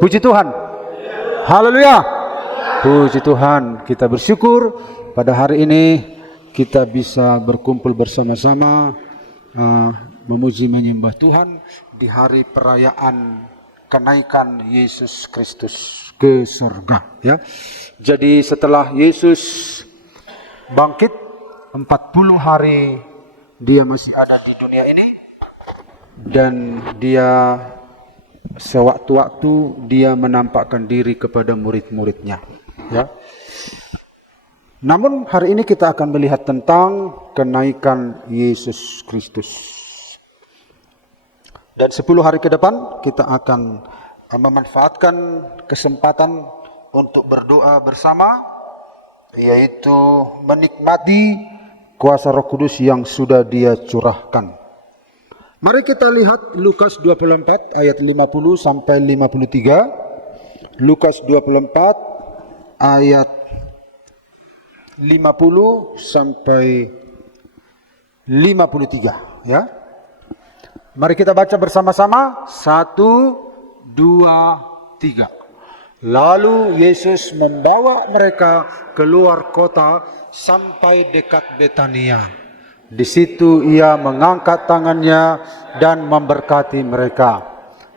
Puji Tuhan. Haleluya. Puji Tuhan. Kita bersyukur pada hari ini kita bisa berkumpul bersama-sama memuji menyembah Tuhan di hari perayaan kenaikan Yesus Kristus ke surga, ya. Jadi setelah Yesus bangkit 40 hari dia masih ada di dunia ini, dan dia sewaktu-waktu dia menampakkan diri kepada murid-muridnya, ya. Namun hari ini kita akan melihat tentang kenaikan Yesus Kristus. Dan 10 hari ke depan kita akan memanfaatkan kesempatan untuk berdoa bersama, yaitu menikmati kuasa Roh Kudus yang sudah Dia curahkan. Mari kita lihat Lukas 24 ayat 50 sampai 53. Lukas 24 ayat 50 sampai 53, ya. Mari kita baca bersama-sama. 1, 2, 3. Lalu Yesus membawa mereka keluar kota sampai dekat Betania. Di situ ia mengangkat tangannya dan memberkati mereka.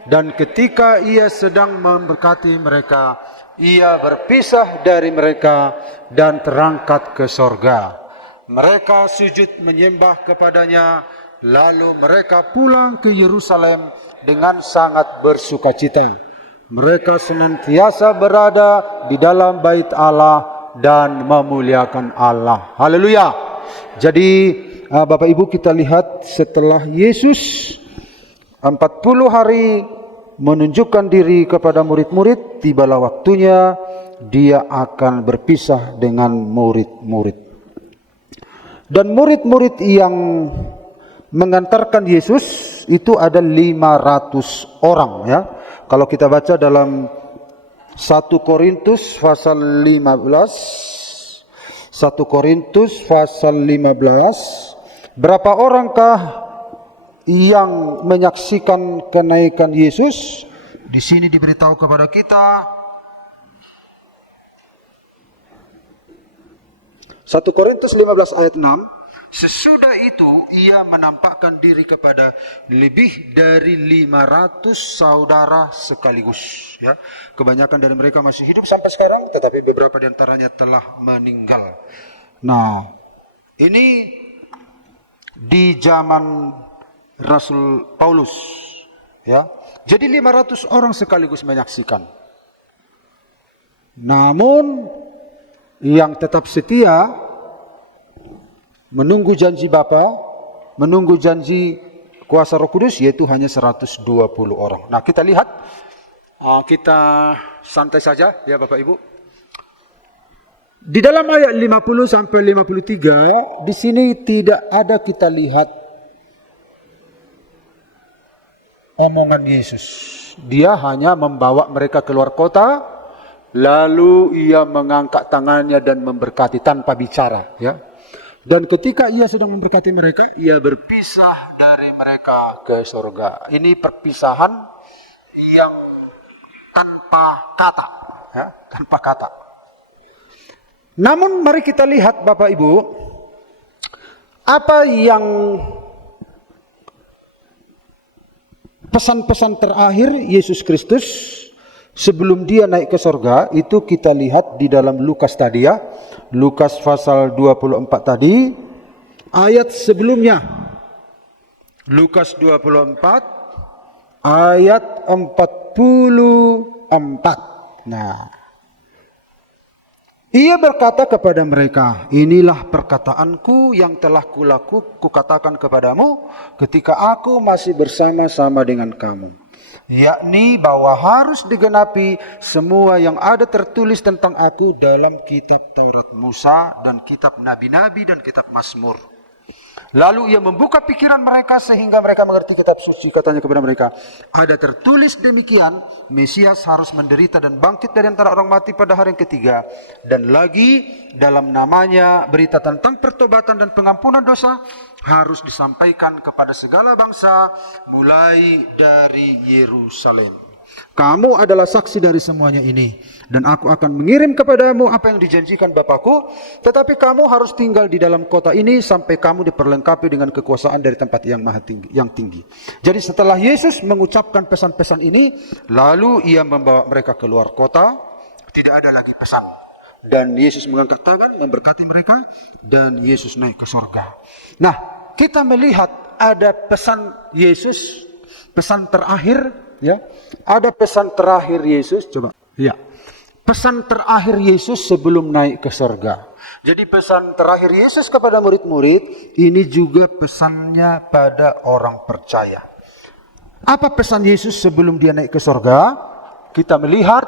Dan ketika ia sedang memberkati mereka, ia berpisah dari mereka dan terangkat ke sorga. Mereka sujud menyembah kepadanya. Lalu mereka pulang ke Yerusalem dengan sangat bersukacita. Mereka senantiasa berada di dalam bait Allah dan memuliakan Allah. Haleluya. Jadi Bapak Ibu, kita lihat setelah Yesus 40 hari menunjukkan diri kepada murid-murid, tibalah waktunya dia akan berpisah dengan murid-murid. Dan murid-murid yang mengantarkan Yesus itu ada 500 orang, ya. Kalau kita baca dalam 1 Korintus pasal 15, 1 Korintus pasal 15, berapa orangkah yang menyaksikan kenaikan Yesus? Di sini diberitahu kepada kita 1 Korintus 15 ayat 6. Sesudah itu ia menampakkan diri kepada lebih dari 500 saudara sekaligus, ya. Kebanyakan dari mereka masih hidup sampai sekarang, tetapi beberapa di antaranya telah meninggal. Nah, ini di zaman Rasul Paulus, ya. Jadi 500 orang sekaligus menyaksikan. Namun yang tetap setia menunggu janji Bapa, menunggu janji kuasa Roh Kudus, yaitu hanya 120 orang. Nah, kita lihat, kita santai saja, ya Bapak Ibu. Di dalam ayat 50 sampai 53, di sini tidak ada kita lihat omongan Yesus. Dia hanya membawa mereka keluar kota, lalu ia mengangkat tangannya dan memberkati tanpa bicara, ya. Dan ketika ia sedang memberkati mereka, ia berpisah dari mereka ke surga. Ini perpisahan yang tanpa kata, ya, tanpa kata. Namun mari kita lihat Bapak Ibu, apa yang pesan-pesan terakhir Yesus Kristus sebelum dia naik ke surga, itu kita lihat di dalam Lukas tadi, ya. Lukas pasal 24 tadi, ayat sebelumnya. Lukas 24 ayat 44. Nah, ia berkata kepada mereka, inilah perkataanku yang telah kukatakan kepadamu ketika aku masih bersama-sama dengan kamu. Yakni bahwa harus digenapi semua yang ada tertulis tentang aku dalam kitab Taurat Musa dan kitab Nabi-Nabi dan kitab Mazmur. Lalu ia membuka pikiran mereka sehingga mereka mengerti kitab suci. Katanya kepada mereka, ada tertulis demikian, Mesias harus menderita dan bangkit dari antara orang mati pada hari yang ketiga. Dan lagi dalam namanya berita tentang pertobatan dan pengampunan dosa harus disampaikan kepada segala bangsa mulai dari Yerusalem. Kamu adalah saksi dari semuanya ini. Dan aku akan mengirim kepadamu apa yang dijanjikan Bapakku. Tetapi kamu harus tinggal di dalam kota ini sampai kamu diperlengkapi dengan kekuasaan dari tempat yang maha tinggi, yang tinggi. Jadi setelah Yesus mengucapkan pesan-pesan ini, lalu ia membawa mereka keluar kota. Tidak ada lagi pesan. Dan Yesus mengangkat tangan, memberkati mereka. Dan Yesus naik ke surga. Nah, kita melihat ada pesan Yesus, pesan terakhir, ya. Ada pesan terakhir Yesus, coba. Ya. Pesan terakhir Yesus sebelum naik ke surga. Jadi pesan terakhir Yesus kepada murid-murid, ini juga pesannya pada orang percaya. Apa pesan Yesus sebelum dia naik ke surga? Kita melihat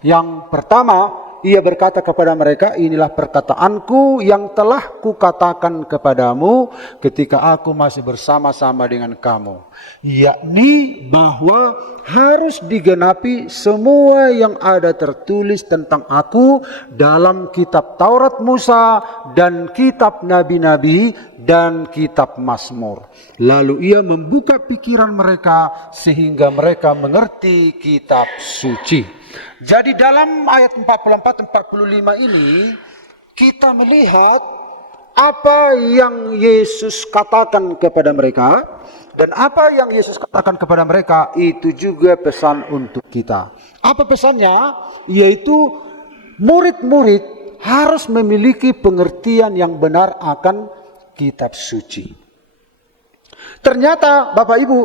yang pertama, ia berkata kepada mereka, inilah perkataanku yang telah kukatakan kepadamu ketika aku masih bersama-sama dengan kamu. Yakni bahwa harus digenapi semua yang ada tertulis tentang aku dalam kitab Taurat Musa dan kitab Nabi-Nabi dan kitab Mazmur. Lalu ia membuka pikiran mereka sehingga mereka mengerti kitab suci. Jadi dalam ayat 44-45 ini kita melihat apa yang Yesus katakan kepada mereka, dan apa yang Yesus katakan kepada mereka itu juga pesan untuk kita. Apa pesannya? Yaitu murid-murid harus memiliki pengertian yang benar akan kitab suci. Ternyata Bapak Ibu,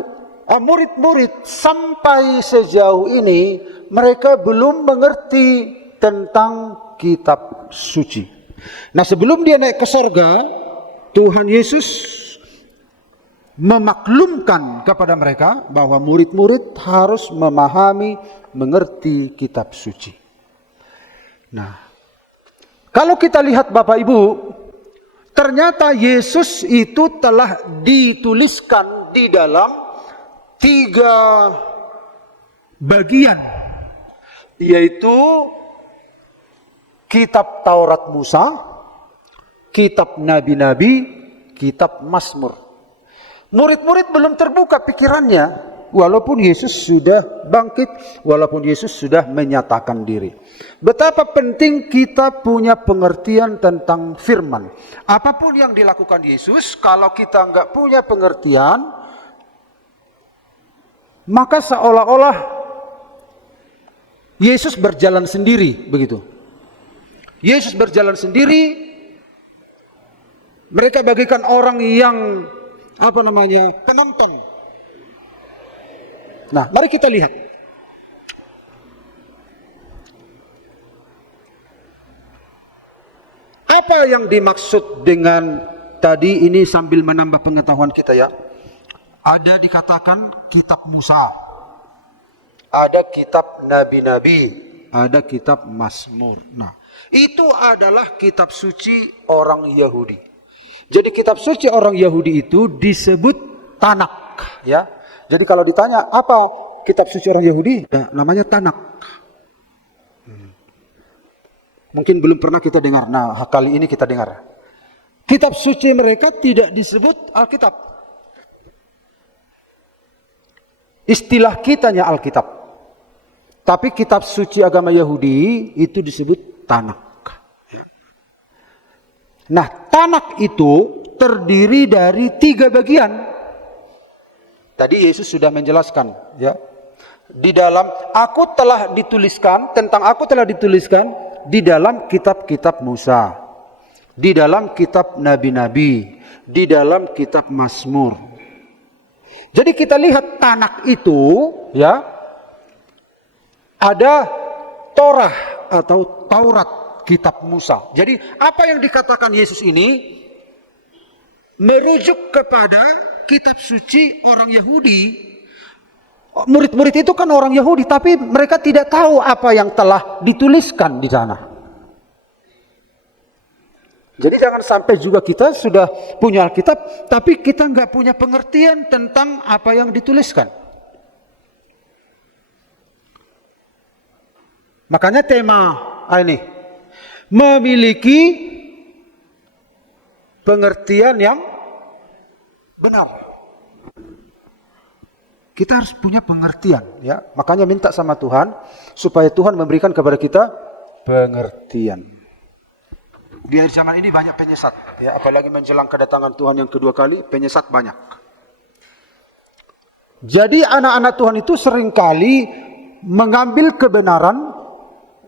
murid-murid sampai sejauh ini mereka belum mengerti tentang kitab suci. Nah, sebelum dia naik ke surga, Tuhan Yesus memaklumkan kepada mereka bahwa murid-murid harus memahami, mengerti kitab suci. Nah, kalau kita lihat Bapak Ibu, ternyata Yesus itu telah dituliskan di dalam 3 bagian, yaitu kitab Taurat Musa, kitab Nabi-Nabi, kitab Mazmur. Murid-murid belum terbuka pikirannya, walaupun Yesus sudah bangkit, walaupun Yesus sudah menyatakan diri. Betapa penting kita punya pengertian tentang firman. Apapun yang dilakukan Yesus, kalau kita nggak punya pengertian, maka seolah-olah Yesus berjalan sendiri, begitu. Yesus berjalan sendiri, mereka bagikan orang yang penonton. Nah, mari kita lihat. Apa yang dimaksud dengan tadi ini sambil menambah pengetahuan kita ya. Ada dikatakan kitab Musa, ada kitab Nabi-Nabi, ada kitab Mazmur. Nah, itu adalah kitab suci orang Yahudi. Jadi kitab suci orang Yahudi itu disebut Tanak, ya. Jadi kalau ditanya apa kitab suci orang Yahudi, ya, namanya Tanak. Mungkin belum pernah kita dengar. Nah, kali ini kita dengar. Kitab suci mereka tidak disebut Alkitab. Istilah kitanya Alkitab. Tapi kitab suci agama Yahudi itu disebut Tanak. Nah, Tanak itu terdiri dari 3 bagian. Tadi Yesus sudah menjelaskan, ya. Di dalam tentang aku telah dituliskan di dalam kitab-kitab Musa, di dalam kitab Nabi-Nabi, di dalam kitab Mazmur. Jadi kita lihat Tanak itu, ya, ada Torah atau Taurat, kitab Musa. Jadi apa yang dikatakan Yesus ini merujuk kepada kitab suci orang Yahudi. Murid-murid itu kan orang Yahudi, tapi mereka tidak tahu apa yang telah dituliskan di sana. Jadi jangan sampai juga kita sudah punya Alkitab, tapi kita nggak punya pengertian tentang apa yang dituliskan. Makanya tema ini, memiliki pengertian yang benar. Kita harus punya pengertian, ya. Makanya minta sama Tuhan supaya Tuhan memberikan kepada kita pengertian. Di akhir zaman ini banyak penyesat, ya. Apalagi menjelang kedatangan Tuhan yang kedua kali, penyesat banyak. Jadi anak-anak Tuhan itu seringkali mengambil kebenaran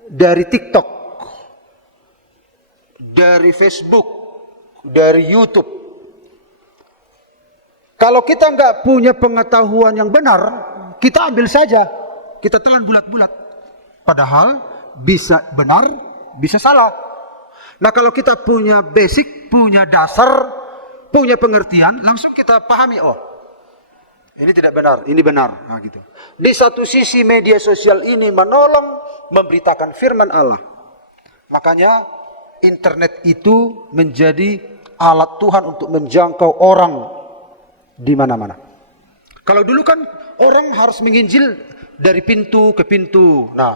dari TikTok, dari Facebook, dari YouTube. Kalau kita nggak punya pengetahuan yang benar, kita ambil saja, kita telan bulat-bulat. Padahal bisa benar, bisa salah. Nah kalau kita punya basic, punya dasar, punya pengertian, langsung kita pahami, oh ini tidak benar, ini benar. Nah, gitu. Di satu sisi media sosial ini menolong memberitakan firman Allah. Makanya internet itu menjadi alat Tuhan untuk menjangkau orang di mana-mana. Kalau dulu kan orang harus menginjil dari pintu ke pintu. Nah,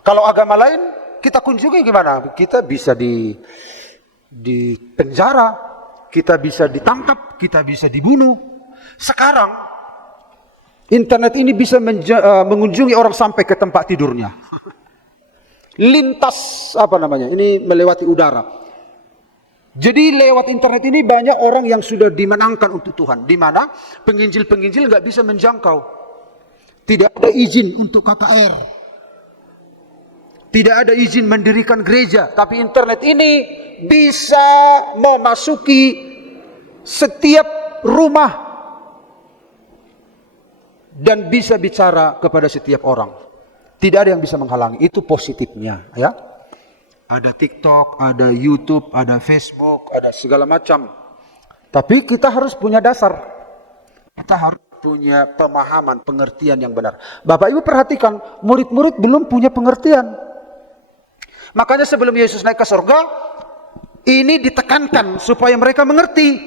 kalau agama lain kita kunjungi gimana? Kita bisa di penjara, kita bisa ditangkap, kita bisa dibunuh. Sekarang internet ini bisa mengunjungi orang sampai ke tempat tidurnya. Lintas ini melewati udara. Jadi lewat internet ini banyak orang yang sudah dimenangkan untuk Tuhan. Di mana penginjil-penginjil nggak bisa menjangkau. Tidak ada izin untuk KKR. Tidak ada izin mendirikan gereja. Tapi internet ini bisa memasuki setiap rumah. Dan bisa bicara kepada setiap orang. Tidak ada yang bisa menghalangi. Itu positifnya, ya. Ada TikTok, ada YouTube, ada Facebook, ada segala macam. Tapi kita harus punya dasar. Kita harus punya pemahaman, pengertian yang benar. Bapak Ibu perhatikan, murid-murid belum punya pengertian. Makanya sebelum Yesus naik ke surga, ini ditekankan supaya mereka mengerti.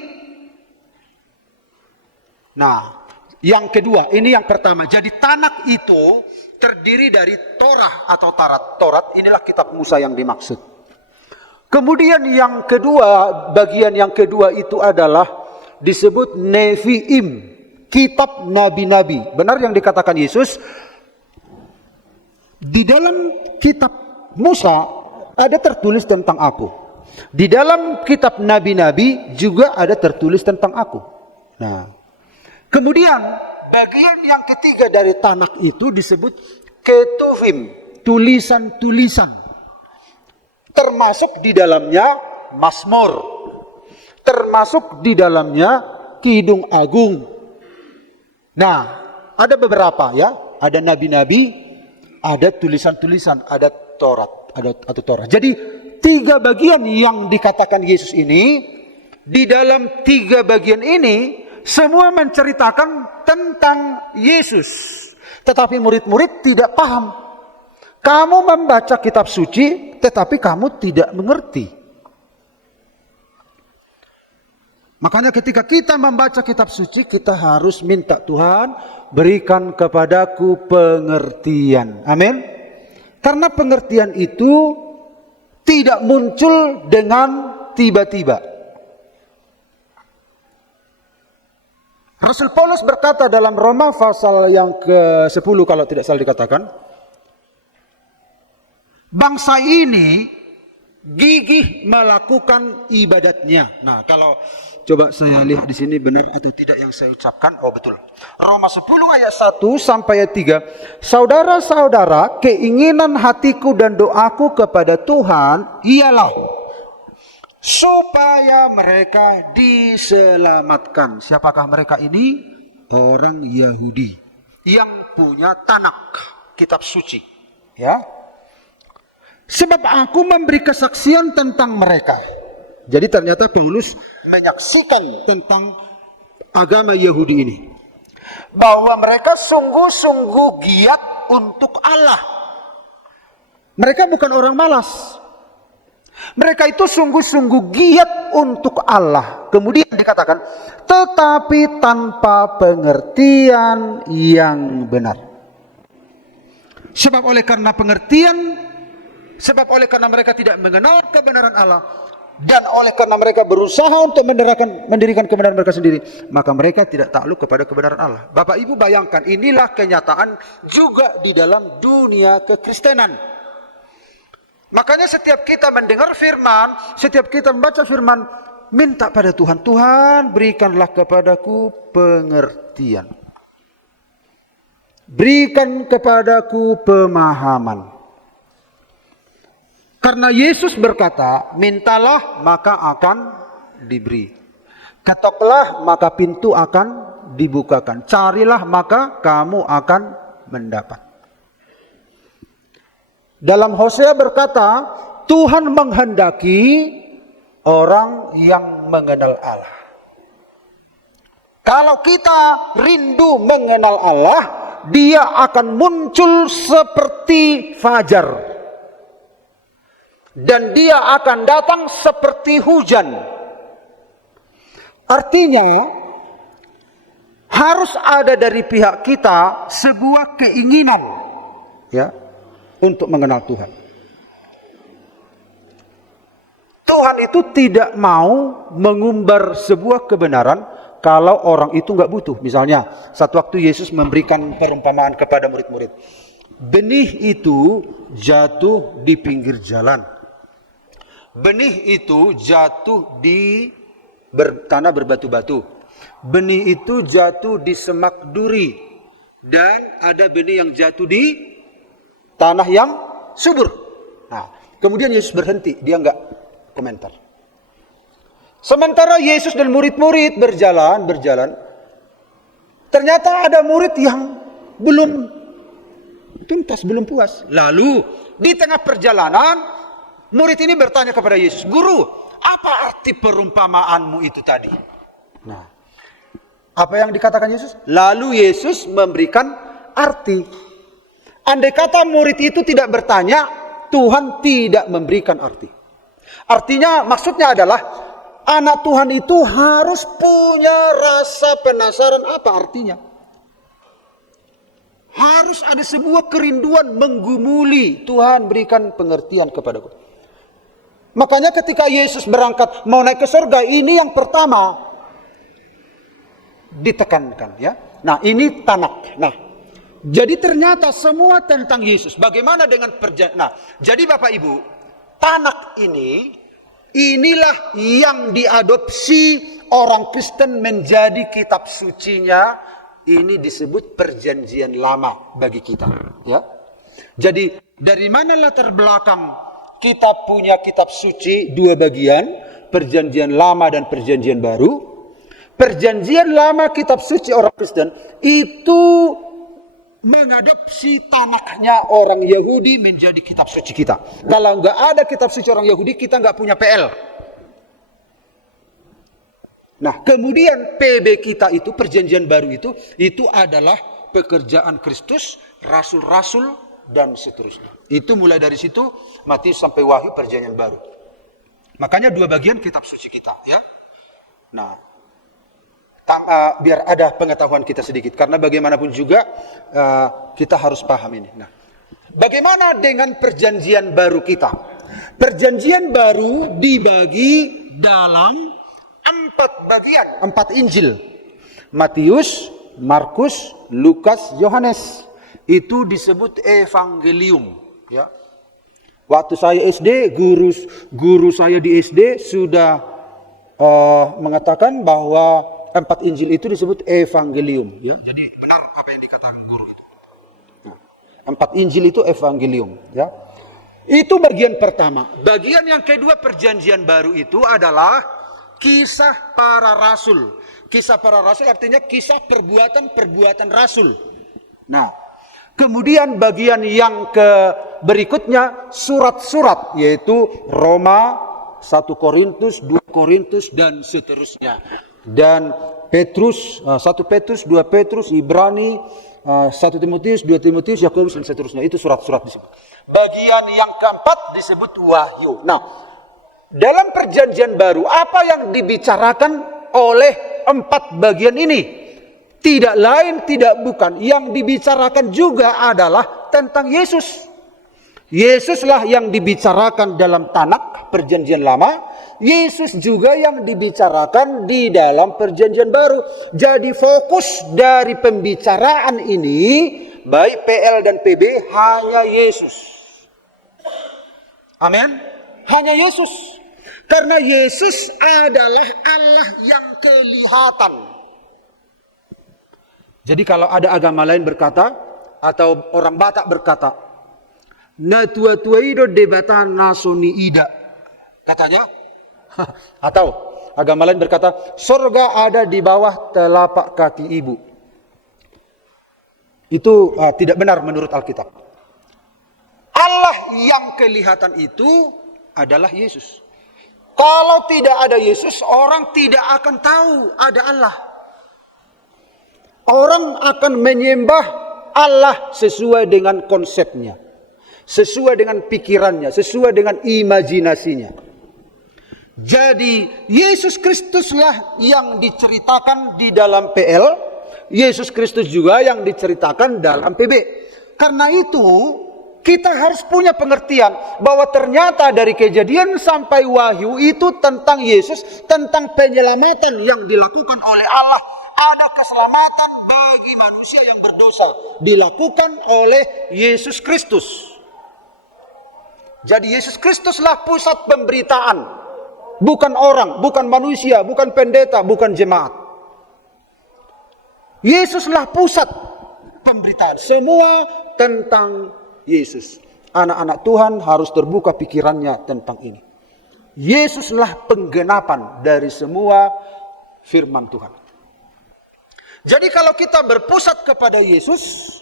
Nah, yang kedua, ini yang pertama. Jadi Tanakh itu terdiri dari Torah atau Taurat. Taurat inilah kitab Musa yang dimaksud. Kemudian yang kedua, bagian yang kedua itu adalah disebut Nevi'im, kitab nabi-nabi. Benar yang dikatakan Yesus, di dalam kitab Musa ada tertulis tentang aku. Di dalam kitab nabi-nabi juga ada tertulis tentang aku. Nah, kemudian bagian yang ketiga dari Tanakh itu disebut Ketuvim, tulisan-tulisan. Termasuk di dalamnya Mazmur. Termasuk di dalamnya Kidung Agung. Nah, ada beberapa ya. Ada nabi-nabi, ada tulisan-tulisan, ada Taurat, ada Torah. Jadi 3 bagian yang dikatakan Yesus ini, di dalam 3 bagian ini semua menceritakan tentang Yesus. Tetapi murid-murid tidak paham. Kamu membaca kitab suci, tetapi kamu tidak mengerti. Makanya ketika kita membaca kitab suci, kita harus minta Tuhan, berikan kepadaku pengertian. Amin. Karena pengertian itu tidak muncul dengan tiba-tiba. Rasul Paulus berkata dalam Roma pasal yang ke-10 kalau tidak salah dikatakan, bangsa ini gigih melakukan ibadatnya. Nah, kalau coba saya lihat di sini benar atau tidak yang saya ucapkan. Oh betul. Roma 10 ayat 1 sampai ayat 3. Saudara-saudara, keinginan hatiku dan doaku kepada Tuhan ialah supaya mereka diselamatkan. Siapakah mereka ini? Orang Yahudi yang punya Tanakh, kitab suci. Ya. Sebab aku memberi kesaksian tentang mereka. Jadi ternyata Paulus menyaksikan tentang agama Yahudi ini. Bahwa mereka sungguh-sungguh giat untuk Allah. Mereka bukan orang malas. Mereka itu sungguh-sungguh giat untuk Allah. Kemudian dikatakan, tetapi tanpa pengertian yang benar. Sebab oleh karena mereka tidak mengenal kebenaran Allah, dan oleh karena mereka berusaha untuk mendirikan kebenaran mereka sendiri, maka mereka tidak takluk kepada kebenaran Allah. Bapak Ibu bayangkan, inilah kenyataan juga di dalam dunia kekristenan. Makanya setiap kita mendengar firman, setiap kita membaca firman, minta pada Tuhan, Tuhan berikanlah kepadaku pengertian. Berikan kepadaku pemahaman. Karena Yesus berkata, mintalah maka akan diberi. Ketoklah maka pintu akan dibukakan. Carilah maka kamu akan mendapat. Dalam Hosea berkata, Tuhan menghendaki orang yang mengenal Allah. Kalau kita rindu mengenal Allah, Dia akan muncul seperti fajar. Dan Dia akan datang seperti hujan. Artinya, harus ada dari pihak kita sebuah keinginan, ya, untuk mengenal Tuhan. Tuhan itu tidak mau mengumbar sebuah kebenaran kalau orang itu nggak butuh. Misalnya, satu waktu Yesus memberikan perumpamaan kepada murid-murid. Benih itu jatuh di pinggir jalan. Benih itu jatuh di tanah berbatu-batu. Benih itu jatuh di semak duri. Dan ada benih yang jatuh di tanah yang subur. Nah, kemudian Yesus berhenti. Dia enggak komentar. Sementara Yesus dan murid-murid berjalan. Ternyata ada murid yang belum tuntas, belum puas. Lalu di tengah perjalanan, murid ini bertanya kepada Yesus, Guru, apa arti perumpamaanmu itu tadi? Nah, apa yang dikatakan Yesus? Lalu Yesus memberikan arti. Andai kata murid itu tidak bertanya, Tuhan tidak memberikan arti. Artinya, maksudnya adalah, anak Tuhan itu harus punya rasa penasaran apa artinya. Harus ada sebuah kerinduan menggumuli, Tuhan berikan pengertian kepadaku. Makanya ketika Yesus berangkat mau naik ke surga, ini yang pertama ditekankan, ya. Nah, ini tanak. Nah, jadi ternyata semua tentang Yesus. Bagaimana dengan perjanjian? Nah, jadi Bapak Ibu, tanak inilah yang diadopsi orang Kristen menjadi kitab sucinya. Ini disebut perjanjian lama bagi kita, ya. Jadi dari mana latar belakang kita punya kitab suci dua bagian, perjanjian lama dan perjanjian baru. Perjanjian lama kitab suci orang Kristen itu mengadopsi tanaknya orang Yahudi menjadi kitab suci kita. Kalau nggak ada kitab suci orang Yahudi, kita nggak punya PL. Nah, kemudian PB kita itu, perjanjian baru itu adalah pekerjaan Kristus, rasul-rasul, dan seterusnya. Itu mulai dari situ, Matius sampai Wahyu perjanjian baru. Makanya dua bagian kitab suci kita, ya. Nah, biar ada pengetahuan kita sedikit, karena bagaimanapun juga kita harus paham ini. Nah, bagaimana dengan perjanjian baru kita? Perjanjian baru dibagi dalam 4 bagian, 4 Injil. Matius, Markus, Lukas, Yohanes. Itu disebut evangelium, ya. Waktu saya SD, guru saya di SD sudah mengatakan bahwa 4 Injil itu disebut evangelium, ya. Jadi benar apa yang dikatakan guru. 4 Injil itu evangelium, ya. Itu bagian pertama. Bagian yang kedua perjanjian baru itu adalah kisah para rasul. Kisah para rasul artinya kisah perbuatan rasul. Nah, kemudian bagian yang berikutnya surat-surat, yaitu Roma, 1 Korintus, 2 Korintus, dan seterusnya. Dan Petrus, 1 Petrus, 2 Petrus, Ibrani, 1 Timotius, 2 Timotius, Yakobus, dan seterusnya. Itu surat-surat disebut. Bagian yang keempat disebut Wahyu. Nah, dalam perjanjian baru, apa yang dibicarakan oleh 4 bagian ini? Tidak lain, tidak bukan. Yang dibicarakan juga adalah tentang Yesus. Yesuslah yang dibicarakan dalam tanak perjanjian lama, Yesus juga yang dibicarakan di dalam perjanjian baru. Jadi fokus dari pembicaraan ini, baik PL dan PB, hanya Yesus. Amin. Hanya Yesus. Karena Yesus adalah Allah yang kelihatan. Jadi kalau ada agama lain berkata, atau orang Batak berkata, na tua-tua itu debatan nasoni ida, katanya. Atau agama lain berkata, surga ada di bawah telapak kaki ibu. Itu tidak benar menurut Alkitab. Allah yang kelihatan itu adalah Yesus. Kalau tidak ada Yesus, orang tidak akan tahu ada Allah. Orang akan menyembah Allah sesuai dengan konsepnya, sesuai dengan pikirannya, sesuai dengan imajinasinya. Jadi Yesus Kristuslah yang diceritakan di dalam PL, Yesus Kristus juga yang diceritakan dalam PB. Karena itu kita harus punya pengertian bahwa ternyata dari Kejadian sampai Wahyu itu tentang Yesus, tentang penyelamatan yang dilakukan oleh Allah. Ada keselamatan bagi manusia yang berdosa, dilakukan oleh Yesus Kristus. Jadi Yesus Kristuslah pusat pemberitaan, bukan orang, bukan manusia, bukan pendeta, bukan jemaat. Yesuslah pusat pemberitaan, semua tentang Yesus. Anak-anak Tuhan harus terbuka pikirannya tentang ini. Yesuslah penggenapan dari semua firman Tuhan. Jadi kalau kita berpusat kepada Yesus,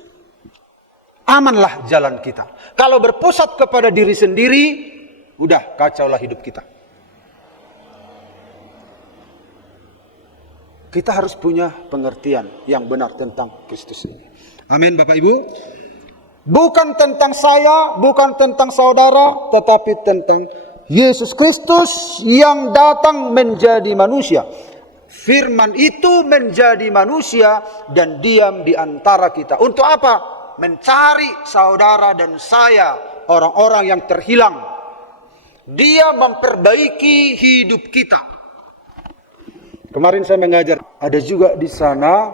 amanlah jalan kita. Kalau berpusat kepada diri sendiri, udah kacaulah hidup kita. Kita harus punya pengertian yang benar tentang Kristus ini. Amin Bapak Ibu. Bukan tentang saya, bukan tentang saudara, tetapi tentang Yesus Kristus yang datang menjadi manusia. Firman itu menjadi manusia dan diam di antara kita. Untuk apa? Mencari saudara dan saya, orang-orang yang terhilang. Dia memperbaiki hidup kita. Kemarin saya mengajar, ada juga di sana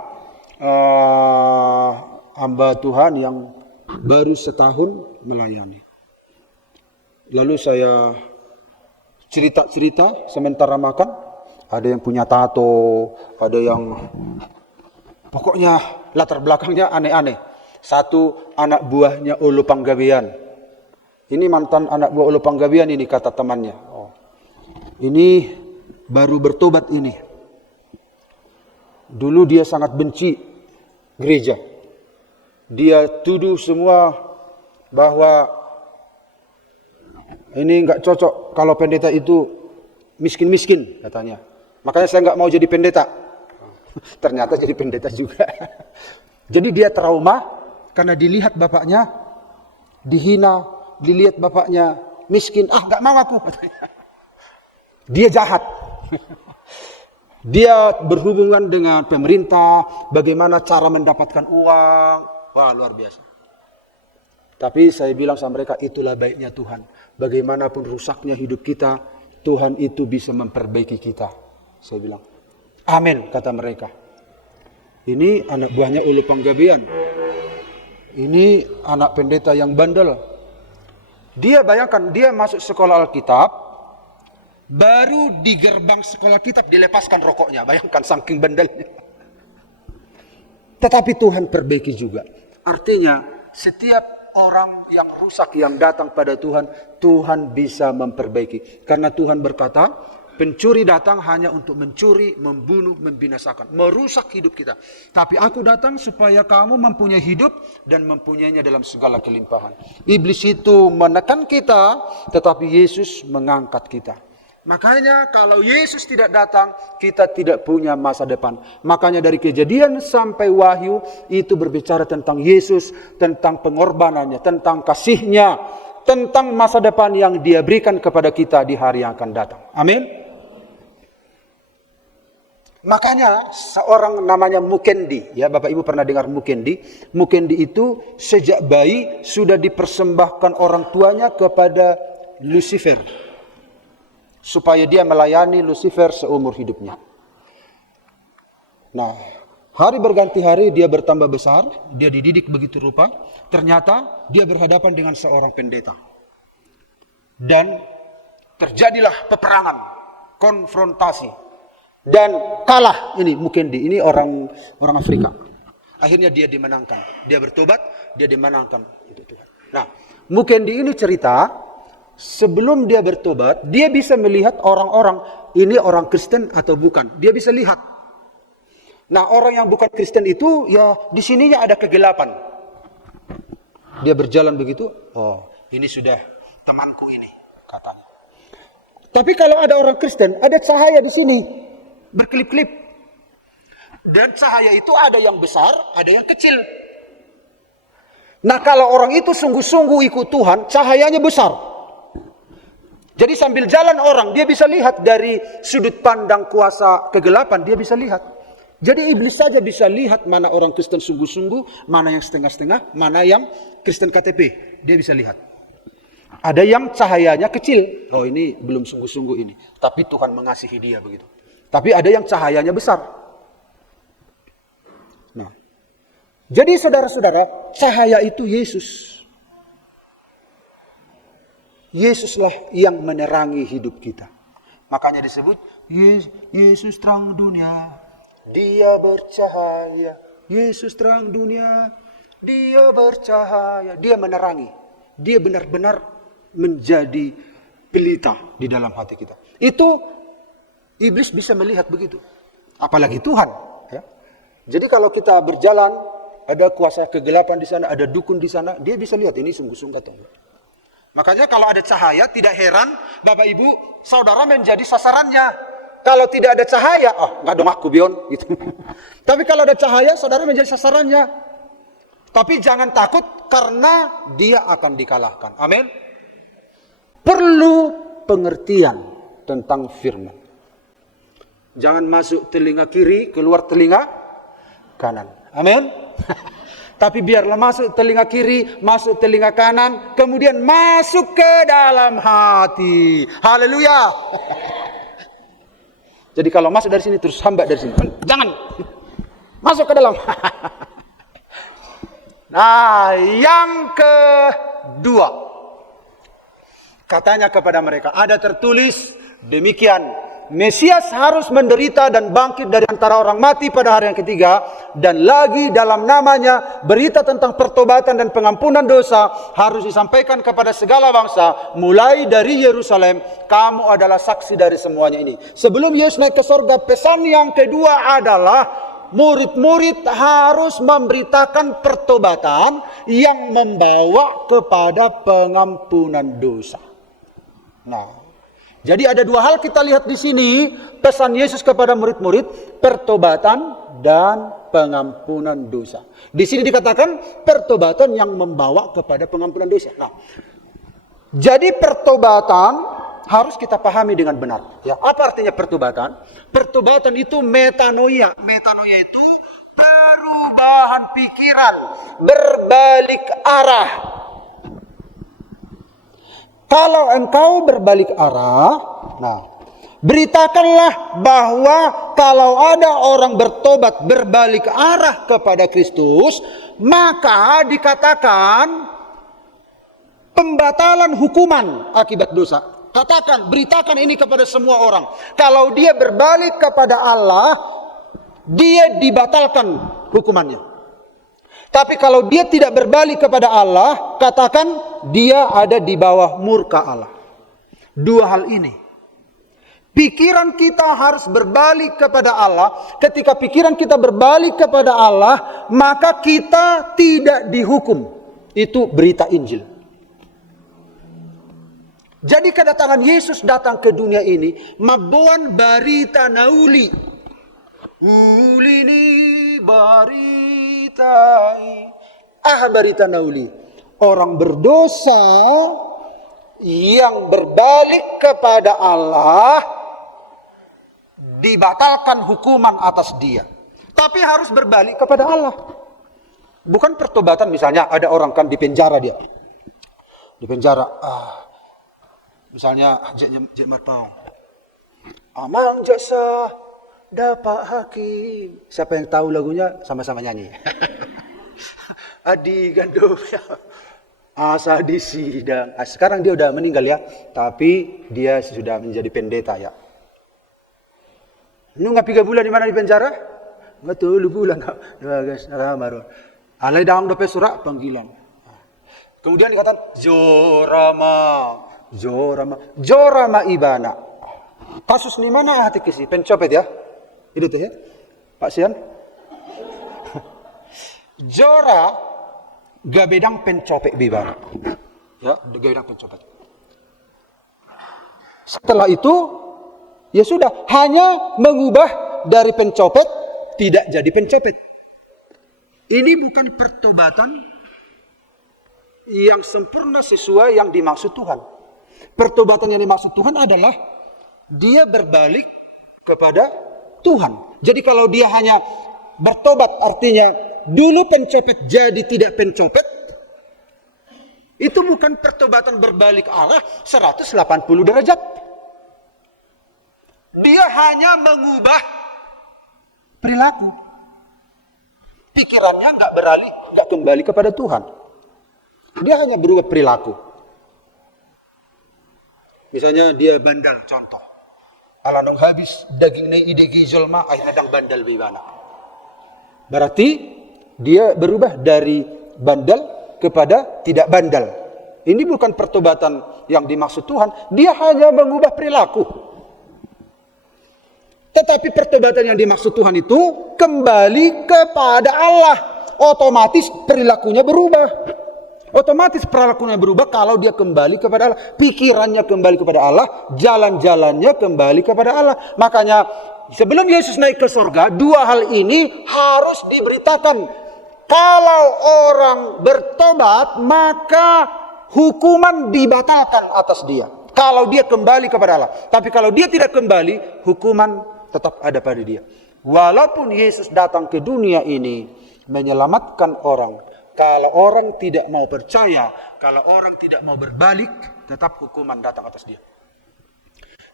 hamba Tuhan yang baru setahun melayani. Lalu saya cerita-cerita sementara makan. Ada yang punya tato, ada yang pokoknya latar belakangnya aneh-aneh. Satu anak buahnya Ulu Panggabean. Ini mantan anak buah Ulu Panggabean ini kata temannya. Oh, ini baru bertobat ini. Dulu dia sangat benci gereja. Dia tuduh semua bahwa ini enggak cocok kalau pendeta itu miskin-miskin katanya. Makanya saya nggak mau jadi pendeta. Ternyata jadi pendeta juga. Jadi dia trauma karena dilihat bapaknya dihina, dilihat bapaknya miskin. Nggak mau aku. Dia jahat. Dia berhubungan dengan pemerintah, bagaimana cara mendapatkan uang. Wah, luar biasa. Tapi saya bilang sama mereka, itulah baiknya Tuhan. Bagaimanapun rusaknya hidup kita, Tuhan itu bisa memperbaiki kita. Saya bilang, amin, kata mereka. Ini anak buahnya Ulu Panggabean. Ini anak pendeta yang bandel. Dia bayangkan, dia masuk sekolah Alkitab, baru di gerbang sekolah kitab dilepaskan rokoknya. Bayangkan saking bandelnya. Tetapi Tuhan perbaiki juga. Artinya, setiap orang yang rusak yang datang pada Tuhan, Tuhan bisa memperbaiki. Karena Tuhan berkata, pencuri datang hanya untuk mencuri, membunuh, membinasakan, merusak hidup kita. Tapi aku datang supaya kamu mempunyai hidup dan mempunyainya dalam segala kelimpahan. Iblis itu menekan kita, tetapi Yesus mengangkat kita. Makanya kalau Yesus tidak datang, kita tidak punya masa depan. Makanya dari Kejadian sampai Wahyu itu berbicara tentang Yesus, tentang pengorbanannya, tentang kasihnya, tentang masa depan yang Dia berikan kepada kita di hari yang akan datang. Amin. Makanya seorang namanya Mukendi, ya Bapak Ibu pernah dengar Mukendi? Mukendi itu sejak bayi sudah dipersembahkan orang tuanya kepada Lucifer. supaya dia melayani Lucifer seumur hidupnya. Nah, hari berganti hari dia bertambah besar, dia dididik begitu rupa, ternyata dia berhadapan dengan seorang pendeta. Dan terjadilah peperangan, konfrontasi. Dan kalah ini Mukendi, ini orang Afrika. Akhirnya dia dimenangkan, dia bertobat, dia dimenangkan untuk Tuhan. Nah, Mukendi ini cerita, sebelum dia bertobat, dia bisa melihat orang-orang, ini orang Kristen atau bukan. Dia bisa lihat. Nah, orang yang bukan Kristen itu, ya di sininya ada kegelapan. Dia berjalan begitu, oh ini sudah temanku ini, katanya. Tapi kalau ada orang Kristen, ada cahaya di sini, berkelip-kelip. Dan cahaya itu ada yang besar, ada yang kecil. Nah, kalau orang itu sungguh-sungguh ikut Tuhan, cahayanya besar. Jadi sambil jalan orang, dia bisa lihat dari sudut pandang kuasa kegelapan, dia bisa lihat. Jadi iblis saja bisa lihat mana orang Kristen sungguh-sungguh, mana yang setengah-setengah, mana yang Kristen KTP. Dia bisa lihat. Ada yang cahayanya kecil. Oh, ini belum sungguh-sungguh ini. Tapi Tuhan mengasihi dia begitu. Tapi ada yang cahayanya besar. Nah, jadi saudara-saudara, cahaya itu Yesus. Yesuslah yang menerangi hidup kita. Makanya disebut Yesus terang dunia. Dia bercahaya. Yesus terang dunia. Dia bercahaya. Dia menerangi. Dia benar-benar menjadi pelita di dalam hati kita. Itu iblis bisa melihat begitu. Apalagi Tuhan. Ya. Jadi kalau kita berjalan, ada kuasa kegelapan di sana, ada dukun di sana, dia bisa lihat ini sungguh-sungguh atau enggak. Makanya kalau ada cahaya, tidak heran Bapak Ibu, saudara menjadi sasarannya. Kalau tidak ada cahaya, enggak dong aku Bion. Gitu. Tapi kalau ada cahaya, saudara menjadi sasarannya. Tapi jangan takut karena dia akan dikalahkan. Amin. Perlu pengertian tentang firman. Jangan masuk telinga kiri, keluar telinga kanan. Amin. Tapi biarlah masuk telinga kiri, masuk telinga kanan, kemudian masuk ke dalam hati. Haleluya. Jadi kalau masuk dari sini terus hambat dari sini. Jangan. Masuk ke dalam. Nah, yang kedua. Katanya kepada mereka, ada tertulis demikian. Mesias harus menderita dan bangkit dari antara orang mati pada hari yang ketiga. Dan lagi dalam namanya berita tentang pertobatan dan pengampunan dosa harus disampaikan kepada segala bangsa. Mulai dari Yerusalem, kamu adalah saksi dari semuanya ini. Sebelum Yesus naik ke surga, pesan yang kedua adalah murid-murid harus memberitakan pertobatan yang membawa kepada pengampunan dosa. Nah, jadi ada dua hal kita lihat di sini, pesan Yesus kepada murid-murid, pertobatan dan pengampunan dosa. Di sini dikatakan pertobatan yang membawa kepada pengampunan dosa. Nah, jadi pertobatan harus kita pahami dengan benar. Ya, apa artinya pertobatan? Pertobatan itu metanoia. Metanoia itu perubahan pikiran, berbalik arah. Kalau engkau berbalik arah, nah, beritakanlah bahwa kalau ada orang bertobat berbalik arah kepada Kristus, maka dikatakan pembatalan hukuman akibat dosa. Katakan, beritakan ini kepada semua orang. Kalau dia berbalik kepada Allah, dia dibatalkan hukumannya. Tapi kalau dia tidak berbalik kepada Allah, katakan dia ada di bawah murka Allah. Dua hal ini. Pikiran kita harus berbalik kepada Allah. Ketika pikiran kita berbalik kepada Allah, maka kita tidak dihukum. Itu berita Injil. Jadi kedatangan Yesus datang ke dunia ini, mabuan barita nauli. Ulini baritai. Barita nauli. Orang berdosa yang berbalik kepada Allah, dibatalkan hukuman atas dia. Tapi harus berbalik kepada Allah. Bukan pertobatan, misalnya ada orang kan di penjara dia. Di penjara, misalnya Jek Marpau. Amang jasa dapat hakim. Siapa yang tahu lagunya sama-sama nyanyi. Adi gandum asa di sidang. Sekarang dia udah meninggal ya, tapi dia sudah menjadi pendeta ya. Ini nggak 3 bulan di mana di penjara? Nggak 3 bulan. Ya guys, baru. Alai daang dope surat panggilan. Kemudian dikatakan Jorama ibana. Kasus di mana hati kisi? Pencopet ya? Itu tuh ya, Pak Sian. Jora gabedang pencopet bibana. Ya, gabedang pencopet. Setelah itu, ya sudah, hanya mengubah dari pencopet tidak jadi pencopet. Ini bukan pertobatan yang sempurna sesuai yang dimaksud Tuhan. Pertobatan yang dimaksud Tuhan adalah dia berbalik kepada Tuhan. Jadi kalau dia hanya bertobat artinya dulu pencopet jadi tidak pencopet, itu bukan pertobatan berbalik arah 180 derajat. Dia hanya mengubah perilaku. Pikirannya nggak beralih, nggak kembali kepada Tuhan. Dia hanya berubah perilaku. Misalnya dia bandal, contoh. Alanong habis daging nei ide gizolma akhirnya dang bandal bibana. Berarti dia berubah dari bandal kepada tidak bandal. Ini bukan pertobatan yang dimaksud Tuhan. Dia hanya mengubah perilaku. Tetapi pertobatan yang dimaksud Tuhan itu kembali kepada Allah. Otomatis perilakunya berubah. Otomatis perilakunya berubah kalau dia kembali kepada Allah. Pikirannya kembali kepada Allah. Jalan-jalannya kembali kepada Allah. Makanya sebelum Yesus naik ke surga, 2 hal ini harus diberitakan. Kalau orang bertobat, maka hukuman dibatalkan atas dia. Kalau dia kembali kepada Allah. Tapi kalau dia tidak kembali, hukuman tetap ada pada dia. Walaupun Yesus datang ke dunia ini menyelamatkan orang, kalau orang tidak mau percaya, kalau orang tidak mau berbalik, tetap hukuman datang atas dia.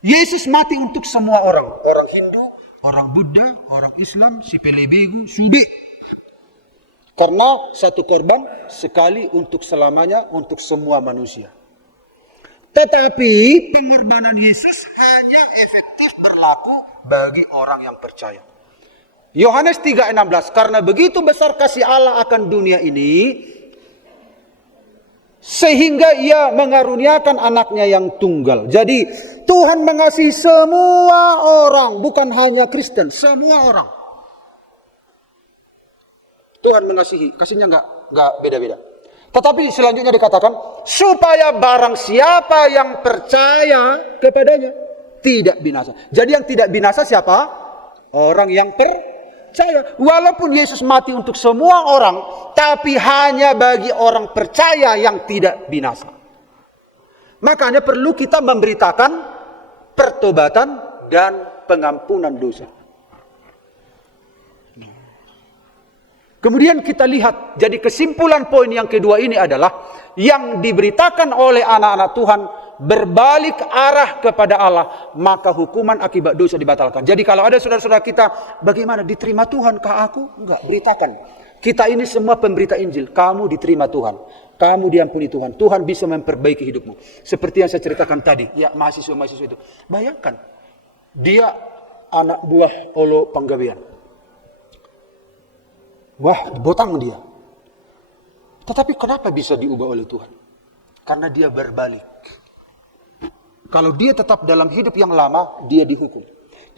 Yesus mati untuk semua orang. Orang Hindu, orang Buddha, orang Islam, si pelebegu, sude. Karena satu korban sekali untuk selamanya untuk semua manusia. Tetapi pengorbanan Yesus hanya efektif berlaku bagi orang yang percaya. Yohanes 3:16, karena begitu besar kasih Allah akan dunia ini, sehingga ia mengaruniakan anaknya yang tunggal. Jadi Tuhan mengasihi semua orang, bukan hanya Kristen, semua orang. Tuhan mengasihi, kasihnya enggak beda-beda. Tetapi selanjutnya dikatakan, supaya barang siapa yang percaya kepadanya tidak binasa. Jadi yang tidak binasa siapa? Orang yang percaya. Walaupun Yesus mati untuk semua orang, tapi hanya bagi orang percaya yang tidak binasa. Makanya perlu kita memberitakan pertobatan dan pengampunan dosa. Kemudian kita lihat, jadi kesimpulan poin yang kedua ini adalah yang diberitakan oleh anak-anak Tuhan berbalik arah kepada Allah, maka hukuman akibat dosa dibatalkan. Jadi kalau ada saudara-saudara kita, bagaimana diterima Tuhan kah aku? Enggak, beritakan. Kita ini semua pemberita Injil, kamu diterima Tuhan, kamu diampuni Tuhan, Tuhan bisa memperbaiki hidupmu. Seperti yang saya ceritakan tadi, ya mahasiswa-mahasiswa itu. Bayangkan, dia anak buah Olo Panggabean. Wah, botang dia. Tetapi kenapa bisa diubah oleh Tuhan? Karena dia berbalik. Kalau dia tetap dalam hidup yang lama, dia dihukum.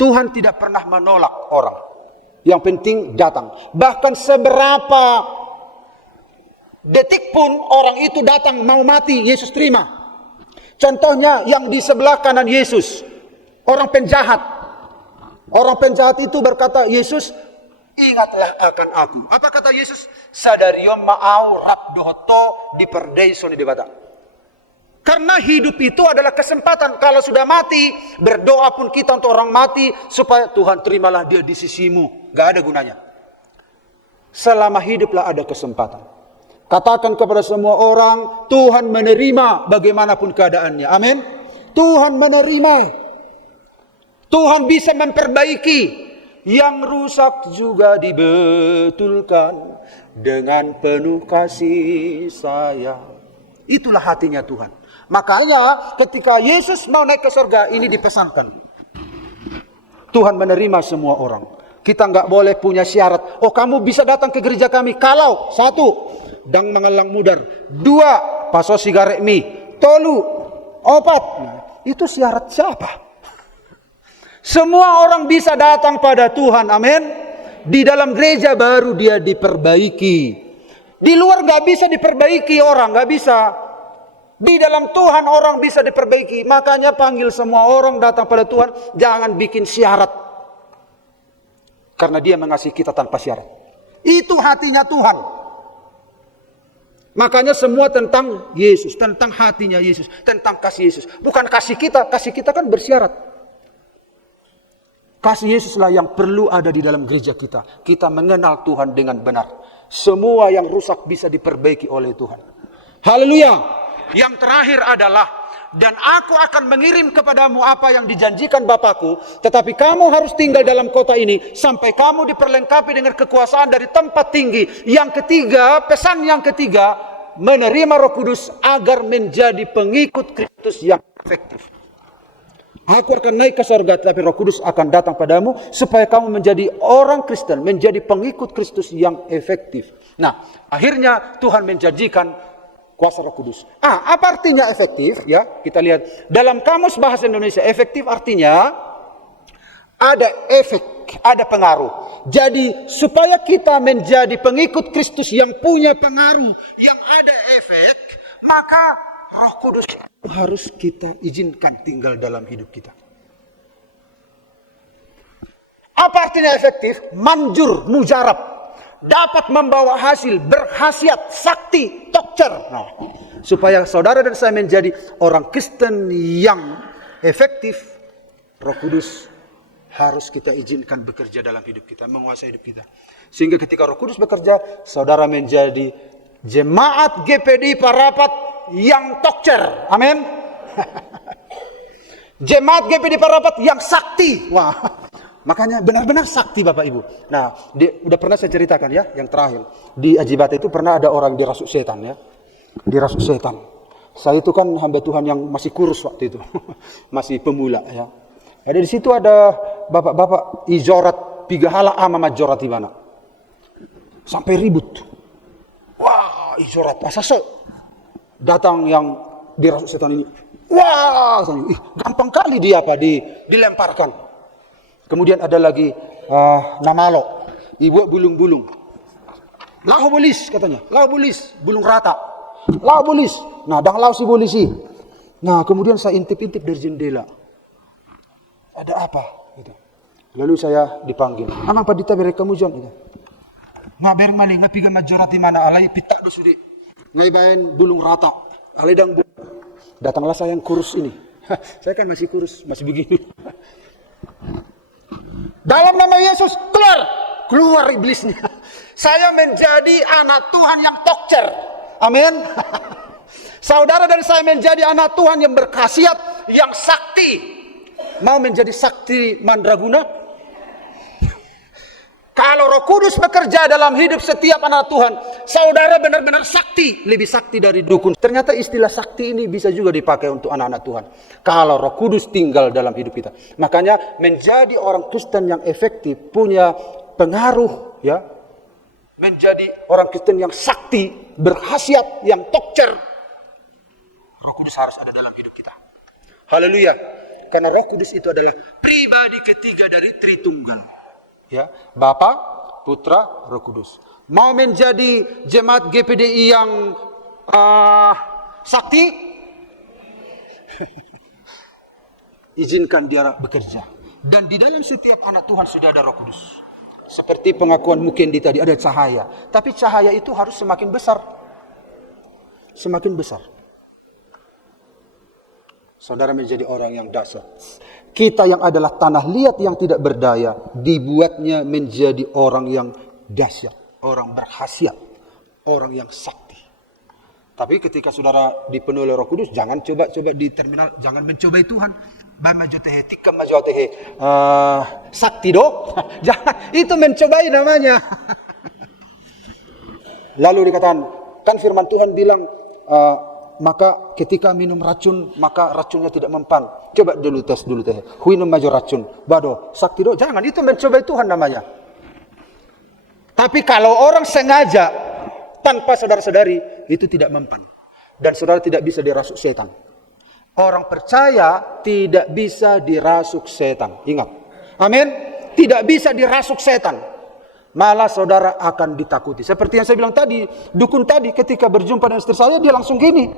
Tuhan tidak pernah menolak orang. Yang penting datang. Bahkan seberapa detik pun orang itu datang mau mati, Yesus terima. Contohnya yang di sebelah kanan Yesus, orang penjahat. Orang penjahat itu berkata, Yesus, ingatlah akan aku. Apa kata Yesus? Sadariom ma'au rabdohoto diperdeiso di debata. Karena hidup itu adalah kesempatan. Kalau sudah mati, berdoa pun kita untuk orang mati, supaya Tuhan terimalah dia di sisimu. Gak ada gunanya. Selama hiduplah ada kesempatan. Katakan kepada semua orang, Tuhan menerima bagaimanapun keadaannya. Amin. Tuhan menerima. Tuhan bisa memperbaiki. Yang rusak juga dibetulkan dengan penuh kasih sayang. Itulah hatinya Tuhan. Makanya ketika Yesus mau naik ke surga, ini dipesankan. Tuhan menerima semua orang. Kita nggak boleh punya syarat. Oh, kamu bisa datang ke gereja kami kalau 1, dang mengalang mudar. 2, paso sigaret mi. Tolu, opat. Nah, itu syarat siapa? Semua orang bisa datang pada Tuhan, amin. Di dalam gereja baru dia diperbaiki. Di luar gak bisa diperbaiki orang, gak bisa. Di dalam Tuhan orang bisa diperbaiki. Makanya panggil semua orang datang pada Tuhan. Jangan bikin syarat. Karena dia mengasihi kita tanpa syarat. Itu hatinya Tuhan. Makanya semua tentang Yesus, tentang hatinya Yesus, tentang kasih Yesus. Bukan kasih kita kan bersyarat. Kasih Yesuslah yang perlu ada di dalam gereja kita. Kita mengenal Tuhan dengan benar. Semua yang rusak bisa diperbaiki oleh Tuhan. Haleluya. Yang terakhir adalah, dan aku akan mengirim kepadamu apa yang dijanjikan Bapakku, tetapi kamu harus tinggal dalam kota ini sampai kamu diperlengkapi dengan kekuasaan dari tempat tinggi. Yang ketiga, pesan yang ketiga, menerima Roh Kudus agar menjadi pengikut Kristus yang efektif. Aku akan naik ke surga, tapi Roh Kudus akan datang padamu supaya kamu menjadi orang Kristen, menjadi pengikut Kristus yang efektif. Nah, akhirnya Tuhan menjanjikan kuasa Roh Kudus. Apa artinya efektif? Ya, kita lihat dalam kamus bahasa Indonesia, efektif artinya ada efek, ada pengaruh. Jadi supaya kita menjadi pengikut Kristus yang punya pengaruh, yang ada efek, maka Roh Kudus harus kita izinkan tinggal dalam hidup kita. Apa artinya efektif? Manjur, mujarab. Dapat membawa hasil, berkhasiat, sakti, tokcer. Nah, supaya saudara dan saya menjadi orang Kristen yang efektif, Roh Kudus harus kita izinkan bekerja dalam hidup kita, menguasai hidup kita. Sehingga ketika Roh Kudus bekerja, saudara menjadi jemaat GPD Parapat yang tokcer, amin. Jemaat GPD Parapat yang sakti. Wah, makanya benar-benar sakti Bapak Ibu. Nah, udah pernah saya ceritakan ya, yang terakhir di Ajibata itu pernah ada orang dirasuk setan ya, dirasuk setan. Saya itu kan hamba Tuhan yang masih kurus waktu itu, masih pemula ya. Ada di situ ada bapak-bapak ijorat pigahala ama majorat di mana, sampai ribut. Wah, ijorat asasok. Datang yang dirasuk setan ini. Wah, gampang kali dia dilemparkan. Kemudian ada lagi namalo, ibu bulung-bulung. Lau bolis katanya, lau bolis, bulung rata. Lau bolis. Nah, dang lau si polisi. Nah, kemudian saya intip-intip dari jendela. Ada apa? Gitu. Lalu saya dipanggil. Anang padita beri kamu jam gitu. Ngaber mali ngapiga majorat di mana alai pitak do sudi. Ngaibain bulung rata. Alai dang datanglah saya yang kurus ini. Saya kan masih kurus, masih begini. Dalam nama Yesus, keluar iblisnya. Saya menjadi anak Tuhan yang tokcer. Amin. Saudara dan saya menjadi anak Tuhan yang berkhasiat, yang sakti. Mau menjadi sakti mandraguna? Kalau Roh Kudus bekerja dalam hidup setiap anak Tuhan, saudara benar-benar sakti, lebih sakti dari dukun. Ternyata istilah sakti ini bisa juga dipakai untuk anak-anak Tuhan. Kalau Roh Kudus tinggal dalam hidup kita. Makanya menjadi orang Kristen yang efektif, punya pengaruh, ya, menjadi orang Kristen yang sakti, berkhasiat, yang tokcer. Roh Kudus harus ada dalam hidup kita. Haleluya. Karena Roh Kudus itu adalah pribadi ketiga dari Tritunggal. Ya, Bapa, Putra, Roh Kudus. Mau menjadi jemaat GPDI yang sakti? Izinkan dia bekerja. Dan di dalam setiap anak Tuhan sudah ada Roh Kudus. Seperti pengakuan Mukendi tadi, ada cahaya. Tapi cahaya itu harus semakin besar. Semakin besar. Saudara menjadi orang yang dahsyat. Kita yang adalah tanah liat yang tidak berdaya, dibuatnya menjadi orang yang dahsyat, orang berkhasiat, orang yang sakti. Tapi ketika saudara dipenuhi oleh Roh Kudus, jangan coba-coba di terminal, jangan mencobai Tuhan. Bamaju teh, tikam maju teh, sakti do. Jangan, itu mencobai namanya. Lalu dikatakan, kan firman Tuhan bilang, maka ketika minum racun, maka racunnya tidak mempan. Coba dulu tes dulu teh. Minum maju racun, bado, sakti do. Jangan, itu mencobai Tuhan namanya. Tapi kalau orang sengaja, tanpa saudara-saudari, itu tidak mempan. Dan saudara tidak bisa dirasuk setan. Orang percaya tidak bisa dirasuk setan. Ingat. Amin. Tidak bisa dirasuk setan. Malah saudara akan ditakuti. Seperti yang saya bilang tadi. Dukun tadi ketika berjumpa dengan istri saya. Dia langsung gini.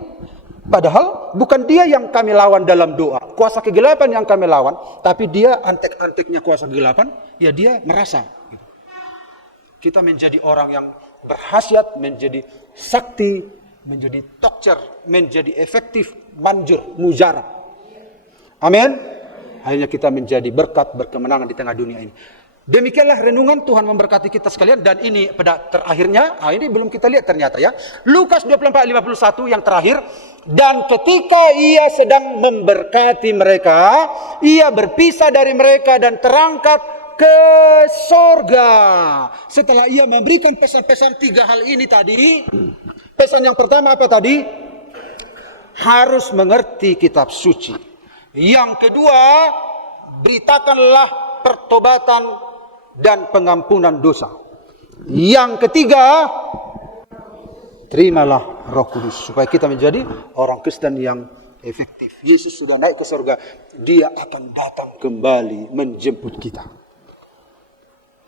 Padahal bukan dia yang kami lawan dalam doa. Kuasa kegelapan yang kami lawan. Tapi dia antek-anteknya kuasa kegelapan. Ya dia merasa. Kita menjadi orang yang berkhasiat. Menjadi sakti. Menjadi tokcer, menjadi efektif, manjur, mujarab. Amin. Akhirnya kita menjadi berkat, berkemenangan di tengah dunia ini. Demikianlah renungan Tuhan memberkati kita sekalian. Dan ini pada terakhirnya, ini belum kita lihat ternyata ya. Lukas 24:51 yang terakhir. Dan ketika ia sedang memberkati mereka, ia berpisah dari mereka dan terangkat ke sorga. Setelah ia memberikan pesan-pesan 3 hal ini tadi. Pesan yang pertama apa tadi? Harus mengerti kitab suci. Yang kedua, beritakanlah pertobatan dan pengampunan dosa. Yang ketiga, terimalah Roh Kudus. Supaya kita menjadi orang Kristen yang efektif. Yesus sudah naik ke surga. Dia akan datang kembali menjemput kita.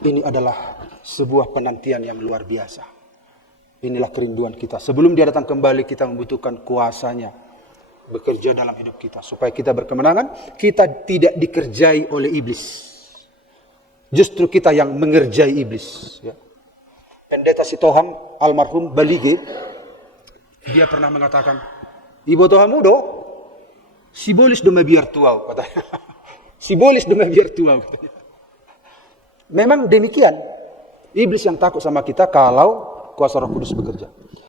Ini adalah sebuah penantian yang luar biasa. Inilah kerinduan kita. Sebelum dia datang kembali, kita membutuhkan kuasanya bekerja dalam hidup kita. Supaya kita berkemenangan, kita tidak dikerjai oleh iblis. Justru kita yang mengerjai iblis. Ya. Pendeta Sitohang, almarhum Balige, dia pernah mengatakan, Ibu Tuhan do, sibolis do biar tuau. Katanya. Sibolis do biar tuau. Memang demikian. Iblis yang takut sama kita kalau kuasa Roh Kudus bekerja.